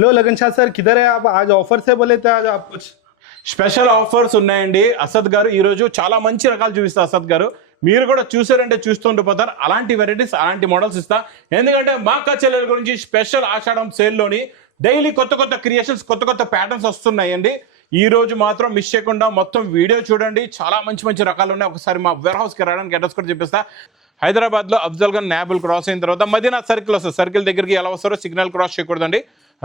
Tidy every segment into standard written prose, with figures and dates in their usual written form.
Hello लगन Shah sir, किधर है आप? आज ऑफर से बोले थे, आज आप कुछ స్పెషల్ ఆఫర్స్ ఉన్నాయండి. అసద్ గారు ఈ రోజు చాలా మంచి రకాలు చూపిస్తా. అసద్ గారు మీరు కూడా చూసారంటే చూస్తుండిపోతారు. అలాంటి వెరైటీస్, అలాంటి మోడల్స్ ఇస్తా. ఎందుకంటే మా అక్క చెల్లెల గురించి స్పెషల్ ఆషాఢం సేల్లోని డైలీ కొత్త కొత్త క్రియేషన్స్, కొత్త కొత్త ప్యాటర్న్స్ వస్తున్నాయండి. ఈ రోజు మాత్రం మిస్ చేయకుండా మొత్తం వీడియో చూడండి. చాలా మంచి మంచి రకాలు ఉన్నాయి. ఒకసారి మా వేర్ హౌస్కి రావడానికి అడ్రస్ కూడా చెప్పిస్తా. హైదరాబాద్లో అఫ్జల్ గన్ నాబుల్ క్రాస్ అయిన తర్వాత మదీనా సర్కిల్ వస్తుంది. సర్కిల్ దగ్గరికి ఎలా వస్తారో సిగ్నల్ క్రాస్ చేయకూడదండి.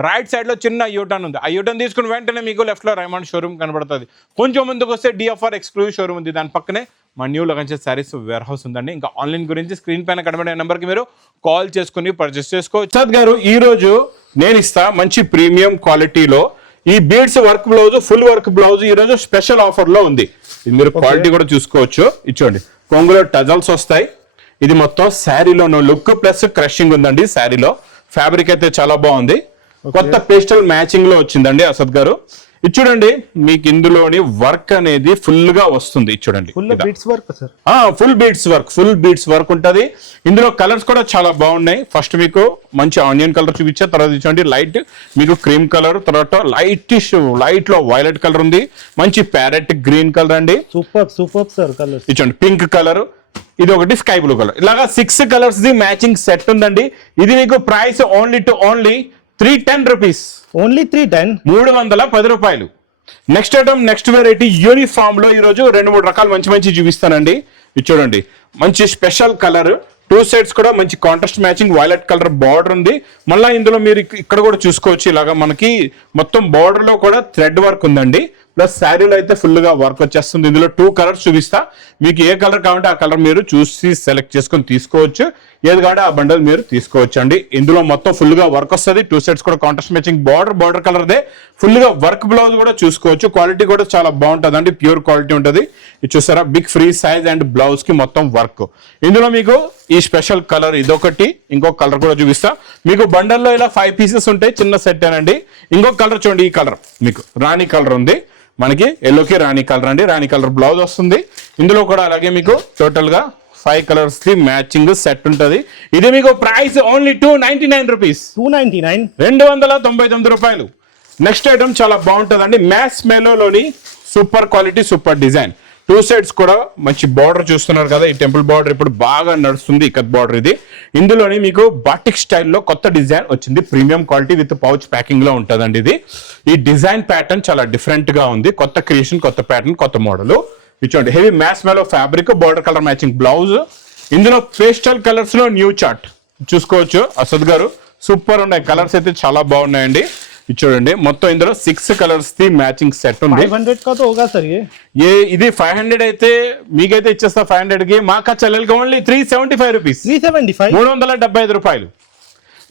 రైట్ సైడ్ లో చిన్న యూటర్న్ ఉంది. ఆ యూటర్న్ తీసుకుని వెంటనే మీకు లెఫ్ట్ లో రైమండ్ షోరూమ్ కనబడుతుంది. కొంచెం ముందుకు వస్తే డిఎఫ్ఆర్ ఎక్స్క్లూజివ్ షోరూమ్ ఉంది. దాని పక్కనే మా new Lagan saris warehouse ఉందండి. ఇంకా ఆన్లైన్ గురించి స్క్రీన్ పైన కనబడే నెంబర్కి మీరు కాల్ చేసుకుని పర్చేస్ చేసుకోవచ్చు. సద్ గారు ఈ రోజు నేను ఇస్తా మంచి ప్రీమియం క్వాలిటీలో ఈ beads work blouse, full work blouse ఈ రోజు స్పెషల్ ఆఫర్ లో ఉంది. ఇది మీరు క్వాలిటీ కూడా చూసుకోవచ్చు. ఇచ్చోండి, కొంగులో టజల్స్ వస్తాయి. ఇది మొత్తం శారీలో లుక్ ప్లస్ క్రషింగ్ ఉందండి. శారీలో ఫ్యాబ్రిక్ అయితే చాలా బాగుంది. కొత్త పేస్టల్ మ్యాచింగ్ లో వచ్చిందండి అసద్ గారు. ఇది చూడండి, మీకు ఇందులోని వర్క్ అనేది ఫుల్ గా వస్తుంది. చూడండి, full beads work sir. Full beads work ఉంటది. ఇందులో కలర్స్ కూడా చాలా బాగున్నాయి. ఫస్ట్ మీకు మంచి ఆనియన్ కలర్ చూపించా, తర్వాత చూడండి లైట్ మీకు క్రీమ్ కలర్, తర్వాత లైట్ లో వైలెట్ కలర్ ఉంది. మంచి ప్యారెట్ గ్రీన్ కలర్ అండి. Super sir colour. చూడండి పింక్ కలర్, ఇది ఒకటి స్కై బ్లూ కలర్. ఇలాగా 6 కలర్స్ ది మ్యాచింగ్ సెట్ ఉందండి. ఇది మీకు ప్రైస్ ఓన్లీ 310 రూపీస్. ఓన్లీ 310, 310 రూపాయలు. Next item, next variety uniform లో ఈ రోజు 2-3 రకాలు మంచి చూపిస్తానండి. ఇది చూడండి, మంచి స్పెషల్ కలర్, 2 సైడ్స్ కూడా మంచి contrast matching violet colour border ఉంది. మళ్ళీ ఇందులో మీరు ఇక్కడ కూడా చూసుకోవచ్చు. ఇలాగా మనకి మొత్తం బార్డర్ లో కూడా థ్రెడ్ వర్క్ ఉందండి. ప్లస్ శారీలో అయితే ఫుల్ గా వర్క్ వచ్చేస్తుంది. ఇందులో 2 కలర్స్ చూపిస్తా. మీకు ఏ కలర్ కావాలంటే ఆ కలర్ మీరు చూసి సెలెక్ట్ చేసుకొని తీసుకోవచ్చు. ఏది కావాలంటే ఆ బండల్ మీరు తీసుకోవచ్చు అండి. ఇందులో మొత్తం ఫుల్ గా వర్క్ వస్తుంది. 2 సైడ్స్ కూడా contrast matching border colour they. Full గా వర్క్ బ్లౌజ్ కూడా చూసుకోవచ్చు. క్వాలిటీ కూడా చాలా బాగుంటుంది అండి, ప్యూర్ క్వాలిటీ ఉంటుంది. ఇది చూసారా, big free size and blouse కి మొత్తం వర్క్. ఇందులో మీకు ఈ స్పెషల్ కలర్ ఇదొకటి, ఇంకొక కలర్ కూడా చూపిస్తా. మీకు బండల్లో ఇలా 5 పీసెస్ ఉంటాయి, చిన్న సెట్ అనండి. ఇంకొక కలర్ చూడండి, ఈ కలర్ మీకు రాణి కలర్ ఉంది. మనకి ఎల్లోకి రాణి కలర్ అండి. రాణి కలర్ బ్లౌజ్ వస్తుంది. ఇందులో కూడా అలాగే మీకు టోటల్ గా 5 కలర్స్ ది మ్యాచింగ్ సెట్ ఉంటది. ఇది మీకు ప్రైస్ ఓన్లీ 299 రూపీస్. 299 రూపాయలు. నెక్స్ట్ ఐటమ్ చాలా బాగుంటుందండి. మ్యాస్ మెలోలోని super quality, super design. 2 sides కూడా మంచి బార్డర్ చూస్తున్నారు కదా. ఈ టెంపుల్ బార్డర్ ఇప్పుడు బాగా నడుస్తుంది, ఇకత్ బార్డర్ ఇది. ఇందులోని మీకు బాటిక్ స్టైల్లో కొత్త డిజైన్ వచ్చింది. Premium quality with pouch packing లో ఉంటుందండి ఇది. ఈ డిజైన్ ప్యాటర్న్ చాలా డిఫరెంట్ గా ఉంది. కొత్త క్రియేషన్, కొత్త ప్యాటర్న్, కొత్త మోడల్. ఇచ్చోండి, హెవీ మ్యాస్ మెలో fabric, border colour matching blouse. ఇందులో పేస్టల్ కలర్స్ లో న్యూ చార్ట్ చూసుకోవచ్చు. అసద్ గారు సూపర్ ఉన్నాయి. కలర్స్ అయితే చాలా బాగున్నాయండి. ఇది చూడండి, మొత్తం ఇందులో 6 కలర్స్ ది మ్యాచింగ్ సెట్ ఉంది. 500 का तो होगा सर ఇది 500 అయితే మీకైతే ఇచ్చేస్తా. 500 కి మా అక్క చెల్లెలకి ఓన్లీ 375 రూపీస్. 375 రూపాయలు.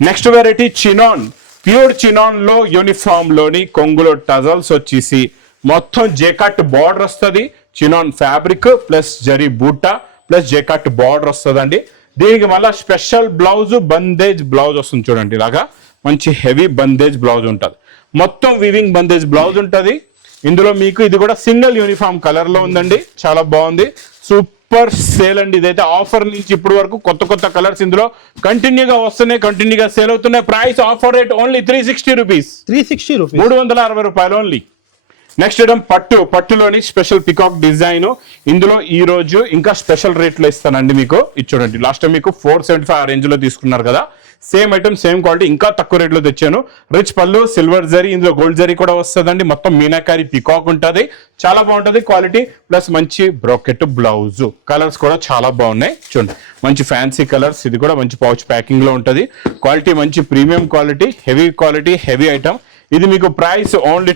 Next variety chinon, pure chinon లో యూనిఫామ్ లోని కొంగులో టజల్స్ వచ్చేసి మొత్తం జేకట్ బార్డర్ వస్తుంది. చినాన్ ఫ్యాబ్రిక్ ప్లస్ జరీ బూటా ప్లస్ జేకట్ బార్డర్ వస్తుందండి. దీనికి మళ్ళీ స్పెషల్ బ్లౌజ్, బందేజ్ బ్లౌజ్ వస్తుంది. చూడండి, ఇలాగా మంచి హెవీ బందేజ్ బ్లౌజ్ ఉంటుంది. మొత్తం వీవింగ్ బందేజ్ బ్లౌజ్ ఉంటుంది. ఇందులో మీకు ఇది కూడా సింగిల్ యూనిఫామ్ కలర్ లో ఉందండి. చాలా బాగుంది. సూపర్ సేల్ అండి. ఇదైతే ఆఫర్ నుంచి ఇప్పుడు వరకు కొత్త కలర్స్ ఇందులో కంటిన్యూగా వస్తున్నాయి, కంటిన్యూగా సేల్ అవుతున్నాయి. Price offer rate only 360 rupees. 360 రూపాయలు ఓన్లీ. నెక్స్ట్ ఐటమ్ పట్టులోని స్పెషల్ పికాక్ డిజైన్. ఇందులో ఈ రోజు ఇంకా స్పెషల్ రేట్ లో ఇస్తానండి మీకు. ఇది చూడండి, లాస్ట్ టైం మీకు 475 ఆ రేంజ్ లో తీసుకున్నారు కదా. సేమ్ ఐటమ్, సేమ్ క్వాలిటీ, ఇంకా తక్కువ రేట్ లో తెచ్చాను. రిచ్ పళ్ళు, సిల్వర్ జరీ, ఇందులో గోల్డ్ జరీ కూడా వస్తుందండి. మొత్తం మీనాకారి పికాక్ ఉంటుంది. చాలా బాగుంటుంది క్వాలిటీ. ప్లస్ మంచి బ్రోకెట్ బ్లౌజ్. కలర్స్ కూడా చాలా బాగున్నాయి. చూడండి, మంచి ఫ్యాన్సీ కలర్స్. ఇది కూడా మంచి పౌచ్ ప్యాకింగ్ లో ఉంటుంది. క్వాలిటీ మంచి ప్రీమియం క్వాలిటీ, హెవీ ఐటమ్. ఇది మీకు ప్రైస్ ఓన్లీ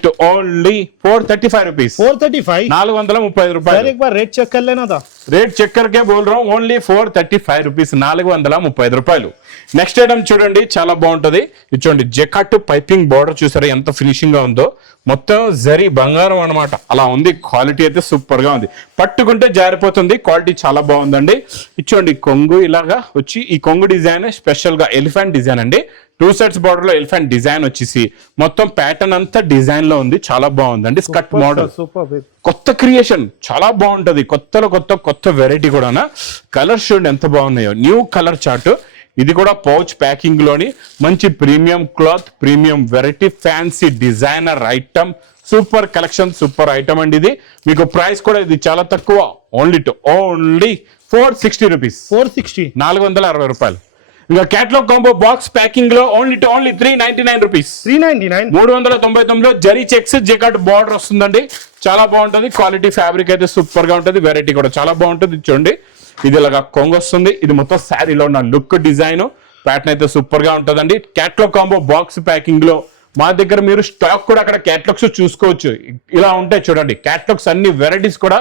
435 రూపీస్. 435 రూపాయలు. एक बार रेट चेक कर लेना था. రేట్ చెక్ करके बोल रहा हूँ. Only 435 rupees. 430 రూపాయలు. నెక్స్ట్ ఐటమ్ చూడండి, చాలా బాగుంటది. ఇది చూడండి, జెకాట్ పైపింగ్ బార్డర్ చూసారా ఎంత ఫినిషింగ్ గా ఉందో. మొత్తం జరీ బంగారం అనమాట, అలా ఉంది. క్వాలిటీ అయితే సూపర్ గా ఉంది. పట్టుకుంటే జారిపోతుంది. క్వాలిటీ చాలా బాగుందండి. ఇచ్చోండి, కొంగు ఇలాగా వచ్చి ఈ కొంగు డిజైన్ స్పెషల్ గా ఎలిఫెంట్ డిజైన్ అండి. 2 సైడ్స్ బార్డర్ లో ఎలిఫెంట్ డిజైన్ వచ్చేసి మొత్తం ప్యాటర్న్ అంతా డిజైన్ లో ఉంది. చాలా బాగుందండి. స్కర్ట్ మోడల్, కొత్త క్రియేషన్, చాలా బాగుంటది. కొత్త వెరైటీ కూడా. కలర్స్ చూడండి ఎంత బాగున్నాయో. New colour chart. ఇది కూడా పౌచ్ ప్యాకింగ్ లోని మంచి premium cloth, premium variety, fancy designer item, super collection, super item అండి. ఇది మీకు ప్రైస్ కూడా ఇది చాలా తక్కువ, ఓన్లీ 460 రూపీస్, 460 రూపాయలు. ఇంకా క్యాటలాగ్ కాంబో బాక్స్ ప్యాకింగ్ లో only 399 rupees, 399 zari checks jacquard border వస్తుందండి. చాలా బాగుంటుంది క్వాలిటీ, ఫ్యాబ్రిక్ అయితే సూపర్ గా ఉంటుంది, వెరైటీ కూడా చాలా బాగుంటుంది. చూడండి ఇది ఇలాగా కొంగు వస్తుంది, ఇది మొత్తం శారీలో ఉన్న లుక్, డిజైన్, ప్యాటర్న్ అయితే సూపర్ గా ఉంటుందండి. క్యాటలాగ్ కాంబో బాక్స్ ప్యాకింగ్ లో మా దగ్గర మీరు స్టాక్ కూడా అక్కడ క్యాటలాగ్స్ చూసుకోవచ్చు. ఇలా ఉంటాయి చూడండి క్యాటలాగ్స్, అన్ని వెరైటీస్ కూడా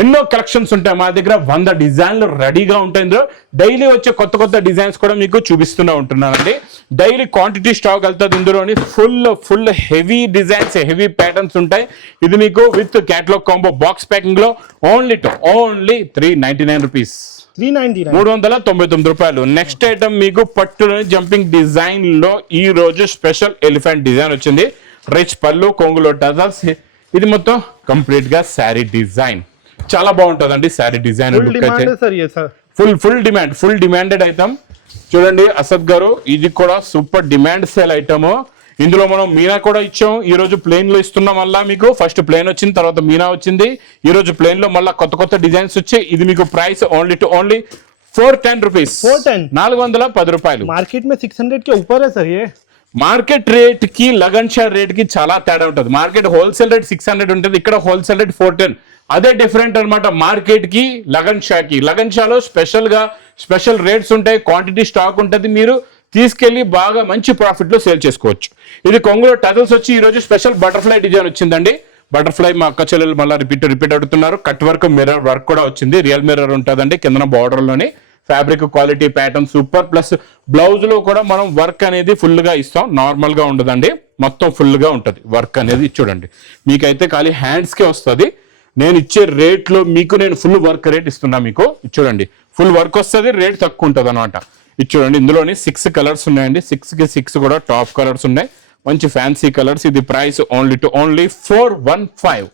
ఎన్నో కలెక్షన్స్ ఉంటాయి మా దగ్గర. 100 డిజైన్లు రెడీగా ఉంటాయి. ఇందులో డైలీ వచ్చే కొత్త కొత్త డిజైన్స్ కూడా మీకు చూపిస్తూనే ఉంటున్నానండి. డైలీ క్వాంటిటీ స్టాక్ వెళ్తుంది ఇందులోని. Full heavy designs, heavy patterns ఉంటాయి. ఇది మీకు with catalogue combo box packing లో ఓన్లీ 399 రూపీస్, 399 రూపాయలు. నెక్స్ట్ ఐటమ్ మీకు పట్టులోని జంపింగ్ డిజైన్ లో ఈ రోజు స్పెషల్ ఎలిఫెంట్ డిజైన్ వచ్చింది. రిచ్ పళ్ళు, కొంగులో టజల్స్. ఇది మొత్తం కంప్లీట్ గా శారీ డిజైన్, చాలా బాగుంటుందండి sari design. Full demanded item. చూడండి అసద్ గారు, ఇది కూడా సూపర్ డిమాండ్ సేల్ ఐటమ్. ఇందులో మనం మీనా కూడా ఇచ్చాం, ఈ రోజు ప్లేన్ లో ఇస్తున్నాం. మళ్ళా మీకు ఫస్ట్ ప్లేన్ వచ్చింది, తర్వాత మీనా వచ్చింది. ఈ రోజు ప్లేన్ లో మళ్ళీ కొత్త కొత్త డిజైన్స్ వచ్చాయి. ఇది మీకు ప్రైస్ ఓన్లీ 410 రూపీస్, 410 రూపాయలు. మార్కెట్ में 600 के ऊपर है सर ये. మార్కెట్ రేట్ కి లగన్ షా రేట్ కి చాలా తేడా ఉంటుంది. మార్కెట్ హోల్సేల్ రేట్ 600 ఉంటుంది, ఇక్కడ హోల్సేల్ రేట్ 410. అదే డిఫరెంట్ అనమాట మార్కెట్ కి లగన్ షాకి. లగన్ షాలో స్పెషల్ రేట్స్ ఉంటాయి, క్వాంటిటీ స్టాక్ ఉంటుంది. మీరు తీసుకెళ్లి బాగా మంచి ప్రాఫిట్ లో సేల్ చేసుకోవచ్చు. ఇది కొంగులో టజల్స్ వచ్చి ఈ రోజు స్పెషల్ బటర్ఫ్లై డిజైన్ వచ్చిందండి. బటర్ఫ్లై మా అక్క చెల్లెలు మళ్ళీ రిపీట్ అడుగుతున్నారు. కట్ వర్క్, మిర్రర్ వర్క్ కూడా వచ్చింది. రియల్ మిర్రర్ ఉంటుందండి కింద బార్డర్ లోని. Fabric quality, pattern super. Plus blouse లో కూడా మనం వర్క్ అనేది ఫుల్ గా ఇస్తాం, నార్మల్ గా ఉండదండి, మొత్తం ఫుల్ గా ఉంటుంది వర్క్ అనేది. చూడండి మీకైతే ఖాళీ హ్యాండ్స్ కే వస్తుంది. నేను ఇచ్చే రేట్ లో మీకు నేను ఫుల్ వర్క్ రేట్ ఇస్తున్నా. మీకు చూడండి ఫుల్ వర్క్ వస్తుంది, రేట్ తక్కువ ఉంటుంది అనమాట. ఇది చూడండి ఇందులోని 6 కలర్స్ ఉన్నాయండి. 6 కి 6 కూడా టాప్ కలర్స్ ఉన్నాయి, మంచి ఫ్యాన్సీ కలర్స్. ఇది ప్రైస్ ఓన్లీ 415,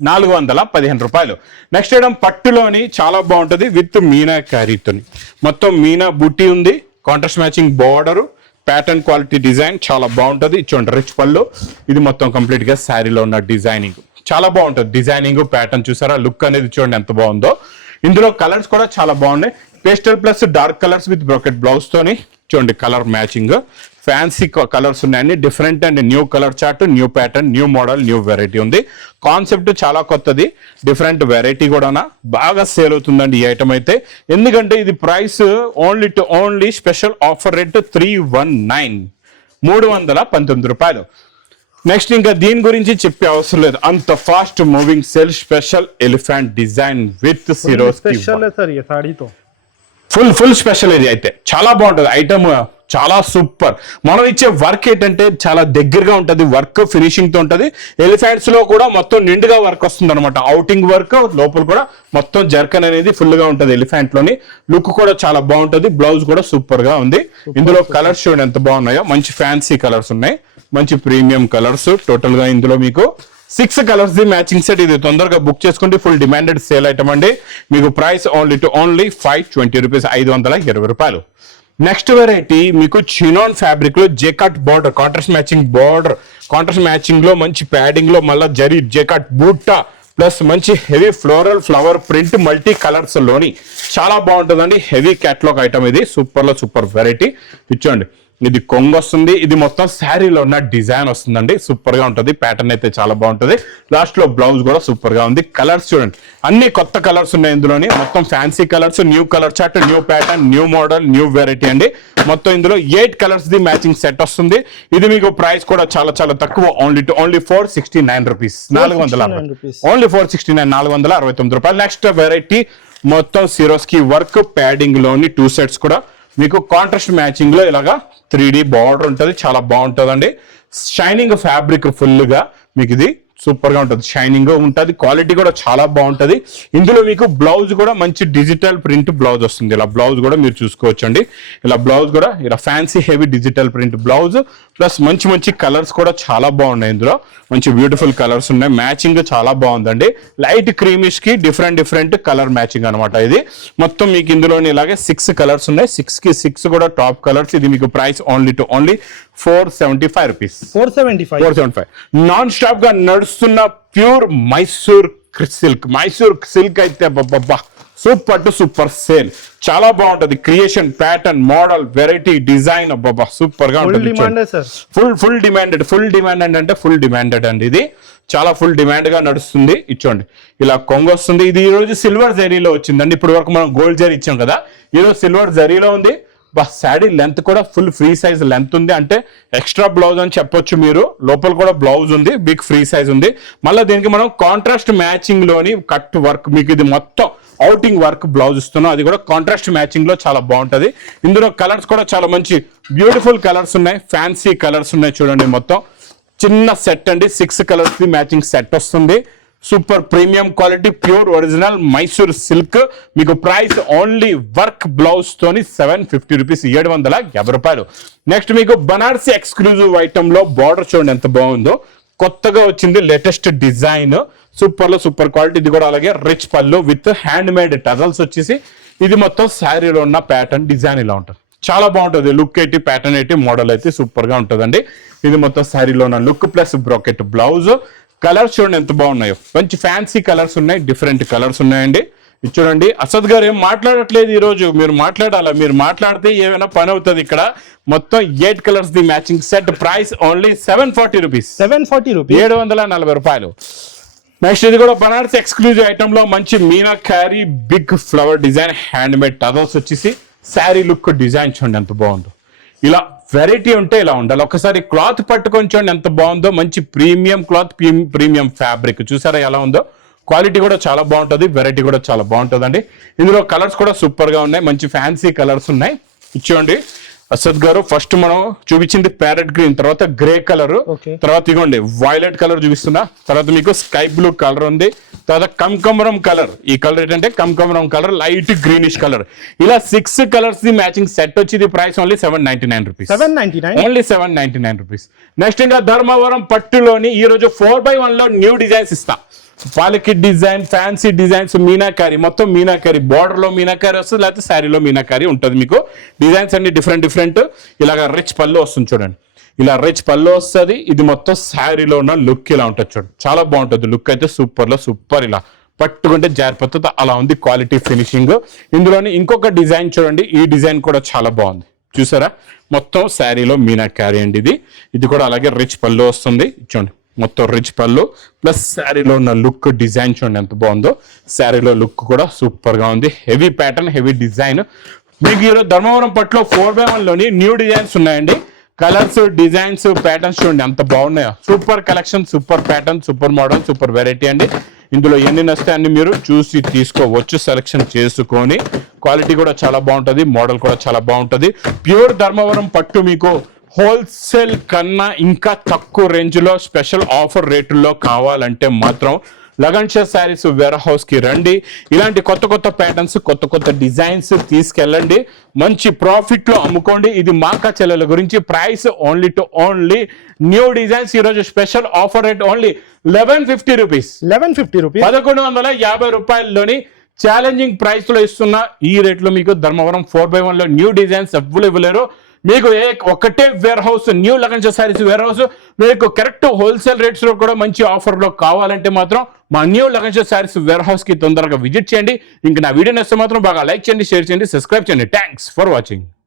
415 రూపాయలు. నెక్స్ట్ ఐటమ్ పట్టులోని చాలా బాగుంటుంది విత్ మీనా క్యారీతోని. మొత్తం మీనా బుట్టి ఉంది, contrast matching border, pattern quality design చాలా బాగుంటుంది. చూడండి రిచ్ పళ్ళు. ఇది మొత్తం కంప్లీట్ గా శారీలో ఉన్న డిజైనింగ్ చాలా బాగుంటుంది. డిజైనింగ్, ప్యాటర్న్ చూసారా, లుక్ అనేది చూడండి ఎంత బాగుందో. ఇందులో కలర్స్ కూడా చాలా బాగున్నాయి. Pastel plus dark colours with brocade blouse తోని చూడండి కలర్ మ్యాచింగ్. ఫ్యాన్సీ కలర్స్ ఉన్నాయండి, different and new colour chart, new pattern, new model, new variety ఉంది. కాన్సెప్ట్ చాలా కొత్తది, డిఫరెంట్ వెరైటీ కూడా బాగా సేల్ అవుతుందండి ఈ ఐటమ్ అయితే. ఎందుకంటే ఇది price only special offer rate 319, 319 రూపాయలు. నెక్స్ట్ ఇంకా దీని గురించి చెప్పే అవసరం లేదు, అంత fast moving sell special elephant design with సిరోస్. ఫుల్ స్పెషల్ ఇది అయితే చాలా బాగుంటుంది ఐటమ్, చాలా సూపర్. మనం ఇచ్చే వర్క్ ఏంటంటే చాలా దగ్గరగా ఉంటుంది, వర్క్ ఫినిషింగ్ తో ఉంటుంది. ఎలిఫెంట్స్ లో కూడా మొత్తం నిండుగా వర్క్ వస్తుంది అనమాట, అవుటింగ్ వర్క్, లోపల కూడా మొత్తం జర్కన్ అనేది ఫుల్ గా ఉంటుంది. ఎలిఫెంట్ లోని లుక్ కూడా చాలా బాగుంటుంది. బ్లౌజ్ కూడా సూపర్ గా ఉంది. ఇందులో కలర్స్ చూడండి ఎంత బాగున్నాయో, మంచి ఫ్యాన్సీ కలర్స్ ఉన్నాయి, మంచి ప్రీమియం కలర్స్. టోటల్ గా ఇందులో మీకు 6 కలర్స్ ది మ్యాచింగ్ సెట్. ఇది తొందరగా బుక్ చేసుకోండి, ఫుల్ డిమాండెడ్ సేల్ ఐటమ్ అండి. మీకు ప్రైస్ ఓన్లీ 520 రూపీస్, 520 రూపాయలు. నెక్స్ట్ వెరైటీ మీకు చినాన్ ఫ్యాబ్రిక్ లో jacquard border, contrast matching border, contrast matching లో మంచి ప్యాడింగ్ లో మళ్ళీ జరీ జెకాట్ బూటా ప్లస్ మంచి heavy floral flower print multi colours లోని చాలా బాగుంటుందండి. హెవీ క్యాటలాగ్ ఐటమ్ ఇది, సూపర్ లో సూపర్ వెరైటీ. ఇచ్చోండి ఇది కొంగు వస్తుంది, ఇది మొత్తం శారీలో ఉన్న డిజైన్ వస్తుందండి, సూపర్ గా ఉంటుంది. ప్యాటర్న్ అయితే చాలా బాగుంటుంది. లాస్ట్ లో బ్లౌజ్ కూడా సూపర్ గా ఉంది. కలర్స్ చూడండి అన్ని కొత్త కలర్స్ ఉన్నాయి ఇందులోని, మొత్తం fancy colours, new colour chart, new pattern, new model, new variety అండి. మొత్తం ఇందులో 8 కలర్స్ ది మ్యాచింగ్ సెట్ వస్తుంది. ఇది మీకు ప్రైస్ కూడా చాలా చాలా తక్కువ, ఓన్లీ 469 రూపీస్, 460, ఓన్లీ 469, 469 రూపాయలు. నెక్స్ట్ వెరైటీ మొత్తం సిరోస్ కి వర్క్ ప్యాడింగ్ లోని 2 సెట్స్ కూడా మీకు కాంట్రాస్ట్ మ్యాచింగ్ లో ఇలాగా 3D బార్డర్ ఉంటుంది, చాలా బాగుంటుందండి. షైనింగ్ ఫ్యాబ్రిక్ ఫుల్ గా మీకు ఇది సూపర్ గా ఉంటుంది, షైనింగ్ ఉంటుంది, క్వాలిటీ కూడా చాలా బాగుంటది. ఇందులో మీకు బ్లౌజ్ కూడా మంచి డిజిటల్ ప్రింట్ బ్లౌజ్ వస్తుంది. ఇలా బ్లౌజ్ కూడా మీరు చూసుకోవచ్చండి. ఇలా బ్లౌజ్ కూడా ఇలా fancy heavy digital print blouse plus మంచి మంచి కలర్స్ కూడా చాలా బాగున్నాయి. ఇందులో మంచి బ్యూటిఫుల్ కలర్స్ ఉన్నాయి. మ్యాచింగ్ చాలా బాగుందండి. లైట్ క్రీమిష్ కి డిఫరెంట్ కలర్ మ్యాచింగ్ అనమాట. ఇది మొత్తం మీకు ఇందులోని ఇలాగే 6 కలర్స్ ఉన్నాయి. 6 కి 6 కూడా టాప్ కలర్స్. ఇది మీకు price only 475 rupees. 475 non stop గా నడుస్తున్న ప్యూర్ మైసూర్ సిల్క్ అయితే సూపర్ టు సూపర్ సేల్. చాలా బాగుంటది. Creation, pattern, model, variety, design super గా ఉంటుంది. ఫుల్ డిమాండెడ్ అంటే ఫుల్ డిమాండెడ్ అండి. ఇది చాలా ఫుల్ డిమాండ్ గా నడుస్తుంది. ఇచ్చోండి ఇలా కొంగు వస్తుంది. ఇది ఈ రోజు సిల్వర్ జరీలో వచ్చిందండి. ఇప్పుడు వరకు మనం గోల్డ్ జరీ ఇచ్చాం కదా, ఈ రోజు సిల్వర్ జరీలో ఉంది. శారీ లెంత్ కూడా ఫుల్ ఫ్రీ సైజ్ లెంత్ ఉంది. అంటే ఎక్స్ట్రా బ్లౌజ్ అని చెప్పొచ్చు మీరు. లోపల కూడా బ్లౌజ్ ఉంది, బిగ్ ఫ్రీ సైజ్ ఉంది. మళ్ళీ దీనికి మనం కాంట్రాస్ట్ మ్యాచింగ్ లోని కట్ వర్క్, మీకు ఇది మొత్తం అవుటింగ్ వర్క్ బ్లౌజ్ ఇస్తున్నాం. అది కూడా కాంట్రాస్ట్ మ్యాచింగ్ లో చాలా బాగుంటది. ఇందులో కలర్స్ కూడా చాలా మంచి బ్యూటిఫుల్ కలర్స్ ఉన్నాయి, ఫ్యాన్సీ కలర్స్ ఉన్నాయి. చూడండి మొత్తం చిన్న సెట్ అండి. 6 కలర్స్ మ్యాచింగ్ సెట్ వస్తుంది. Super premium quality pure original Mysore silk. మీకు ప్రైస్ ఓన్లీ వర్క్ బ్లౌజ్ తోని 750 రూపీస్, 750 రూపాయలు. నెక్స్ట్ మీకు బనారసి ఎక్స్క్లూజివ్ ఐటమ్ లో బార్డర్ చూడండి ఎంత బాగుందో. కొత్తగా వచ్చింది లేటెస్ట్ డిజైన్, సూపర్ లో సూపర్ క్వాలిటీ. ఇది కూడా అలాగే రిచ్ పళ్ళు విత్ హ్యాండ్ మేడ్ టజల్స్ వచ్చేసి. ఇది మొత్తం శారీలో ఉన్న ప్యాటర్న్ డిజైన్ ఇలా ఉంటుంది. చాలా బాగుంటుంది. లుక్ ఏంటి, ప్యాటర్న్ ఏంటి, మోడల్ అయితే సూపర్ గా ఉంటుందండి. ఇది మొత్తం శారీలో ఉన్న look plus bracket blouse. Colours చూడండి ఎంత బాగున్నాయో. మంచి ఫ్యాన్సీ కలర్స్ ఉన్నాయి, డిఫరెంట్ కలర్స్ ఉన్నాయండి. ఇది చూడండి. అసద్ గారు ఏం మాట్లాడట్లేదు ఈ రోజు. మీరు మాట్లాడాలా, మీరు మాట్లాడితే ఏమైనా పని అవుతుంది. ఇక్కడ మొత్తం 8 colours the matching set. Price only 740 rupees, 740 రూపాయలు. నెక్స్ట్ ఇది కూడా బనారస్ ఎక్స్క్లూజివ్ ఐటమ్ లో మంచి meenakari big flower design handmade tassels వచ్చేసి. శారీ లుక్ డిజైన్ చూడండి ఎంత బాగుందో. ఇలా వెరైటీ ఉంటే ఇలా ఉండాలి. ఒకసారి క్లాత్ పట్టుకొని చూడండి ఎంత బాగుందో. మంచి ప్రీమియం క్లాత్, ప్రీమియం ఫ్యాబ్రిక్ చూసారా ఎలా ఉందో. క్వాలిటీ కూడా చాలా బాగుంటుంది, వెరైటీ కూడా చాలా బాగుంటుందండి. ఇందులో కలర్స్ కూడా సూపర్ గా ఉన్నాయి, మంచి ఫ్యాన్సీ కలర్స్ ఉన్నాయి. ఇచ్చోండి అసద్ గారు. ఫస్ట్ మనం చూపించింది ప్యారెట్ గ్రీన్, తర్వాత గ్రే కలర్, తర్వాత ఇగోండి వైలెట్ కలర్ చూపిస్తున్నా, తర్వాత మీకు స్కై బ్లూ కలర్ ఉంది, తర్వాత కమ్కమరం కలర్. ఈ కలర్ ఏంటంటే కమ్కమరం కలర్, లైట్ గ్రీనిష్ కలర్. ఇలా 6 కలర్స్ ది మ్యాచింగ్ సెట్ వచ్చి price only 799 rupees, only 799 rupees. Next ఇంకా ధర్మవరం పట్టులోని ఈ రోజు 4x1 లో న్యూ డిజైన్స్ ఇస్తా. పాలకి డిజైన్, ఫ్యాన్సీ డిజైన్స్, మీనాకారి, మొత్తం మీనాకారి. బార్డర్ లో మీనాకారి వస్తుంది, లేకపోతే శారీలో మీనాకారి ఉంటుంది. మీకు డిజైన్స్ అన్ని డిఫరెంట్. ఇలాగ రిచ్ పళ్ళు వస్తుంది చూడండి. ఇలా రిచ్ పళ్ళు వస్తుంది. ఇది మొత్తం శారీలో ఉన్న లుక్ ఇలా ఉంటుంది చూడండి. చాలా బాగుంటుంది లుక్ అయితే సూపర్ లో సూపర్. ఇలా పట్టుకుంటే జారిపోతుంది అలా ఉంది క్వాలిటీ ఫినిషింగ్. ఇందులోని ఇంకొక డిజైన్ చూడండి. ఈ డిజైన్ కూడా చాలా బాగుంది చూసారా. మొత్తం శారీలో మీనాకారి అండి. ఇది కూడా అలాగే రిచ్ పళ్ళు వస్తుంది చూడండి. మొత్తం రిచ్ పళ్ళు ప్లస్ శారీలో ఉన్న లుక్ డిజైన్ చూడండి ఎంత బాగుందో. శారీలో లుక్ కూడా సూపర్ గా ఉంది. Heavy pattern, heavy design. మీకు ఈరోజు ధర్మవరం పట్టులో 4x1 లోని న్యూ డిజైన్స్ ఉన్నాయండి. కలర్స్, డిజైన్స్, ప్యాటర్న్స్ చూడండి ఎంత బాగున్నాయో. Super collection, super pattern, super model, super variety అండి. ఇందులో ఎన్ని నస్తాయి అన్ని మీరు చూసి తీసుకోవచ్చు, సెలెక్షన్ చేసుకొని. క్వాలిటీ కూడా చాలా బాగుంటుంది, మోడల్ కూడా చాలా బాగుంటుంది. ప్యూర్ ధర్మవరం పట్టు మీకు హోల్సేల్ కన్నా ఇంకా తక్కువ రేంజ్ లో స్పెషల్ ఆఫర్ రేటుల్లో కావాలంటే మాత్రం లగన్ షా శారీస్ వేర్ హౌస్ కి రండి. ఇలాంటి కొత్త ప్యాటర్న్స్, కొత్త డిజైన్స్ తీసుకెళ్ళండి. మంచి ప్రాఫిట్ లో అమ్ముకోండి. ఇది మాకా చెల్లెల గురించి. Price only new designs. ఈ రోజు special offer rate only 1150 rupees, 1150 రూపాయల్లోని ఛాలెంజింగ్ ప్రైస్ లో ఇస్తున్న ఈ రేట్ లో మీకు ధర్మవరం 4x1 లో న్యూ డిజైన్స్ ఎవ్వరు ఇవ్వలేరు. మీకు ఒకటే warehouse, new Lagan Shah saris warehouse. మీకు కరెక్ట్ హోల్సేల్ రేట్స్ లో కూడా మంచి ఆఫర్ లో కావాలంటే మాత్రం మా new Lagan Shah saris warehouse కి తొందరగా విజిట్ చేయండి. ఇంకా నా వీడియో నచ్చితే మాత్రం బాగా లైక్ చేయండి, షేర్ చేయండి, సబ్స్క్రైబ్ చేయండి. Thanks for watching.